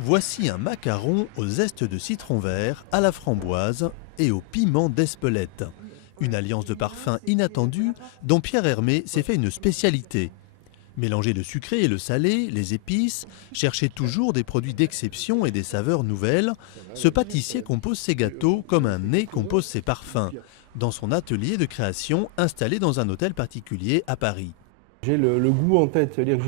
Voici un macaron au zeste de citron vert, à la framboise et au piment d'Espelette. Une alliance de parfums inattendue dont Pierre Hermé s'est fait une spécialité. Mélanger le sucré et le salé, les épices, chercher toujours des produits d'exception et des saveurs nouvelles, ce pâtissier compose ses gâteaux comme un nez compose ses parfums, dans son atelier de création installé dans un hôtel particulier à Paris. J'ai le goût en tête, c'est-à-dire que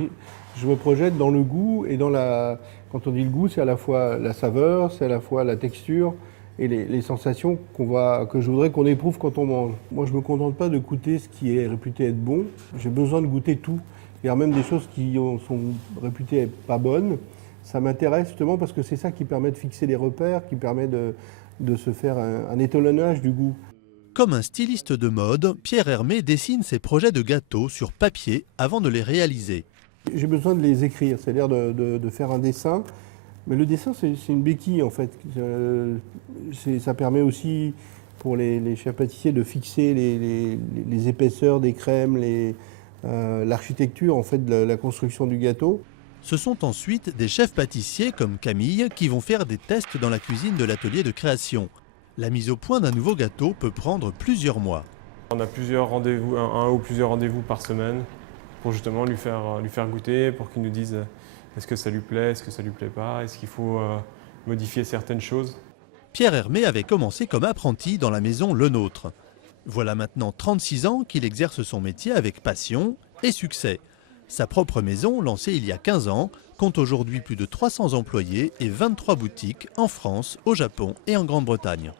je me projette dans le goût et dans la... Quand on dit le goût, c'est à la fois la saveur, c'est à la fois la texture et les sensations que je voudrais qu'on éprouve quand on mange. Moi, je ne me contente pas de goûter ce qui est réputé être bon, j'ai besoin de goûter tout. Il y a même des choses qui sont réputées être pas bonnes. Ça m'intéresse justement parce que c'est ça qui permet de fixer les repères, qui permet de se faire un étalonnage du goût. Comme un styliste de mode, Pierre Hermé dessine ses projets de gâteaux sur papier avant de les réaliser. J'ai besoin de les écrire, c'est-à-dire de faire un dessin. Mais le dessin, c'est une béquille en fait. Ça permet aussi pour les chefs pâtissiers de fixer les épaisseurs des crèmes, l'architecture en fait de la construction du gâteau. Ce sont ensuite des chefs pâtissiers comme Camille qui vont faire des tests dans la cuisine de l'atelier de création. La mise au point d'un nouveau gâteau peut prendre plusieurs mois. On a plusieurs rendez-vous, un ou plusieurs rendez-vous par semaine pour justement lui faire goûter, pour qu'il nous dise est-ce que ça lui plaît, est-ce que ça lui plaît pas, est-ce qu'il faut modifier certaines choses. Pierre Hermé avait commencé comme apprenti dans la maison Le Nôtre. Voilà maintenant 36 ans qu'il exerce son métier avec passion et succès. Sa propre maison, lancée il y a 15 ans, compte aujourd'hui plus de 300 employés et 23 boutiques en France, au Japon et en Grande-Bretagne.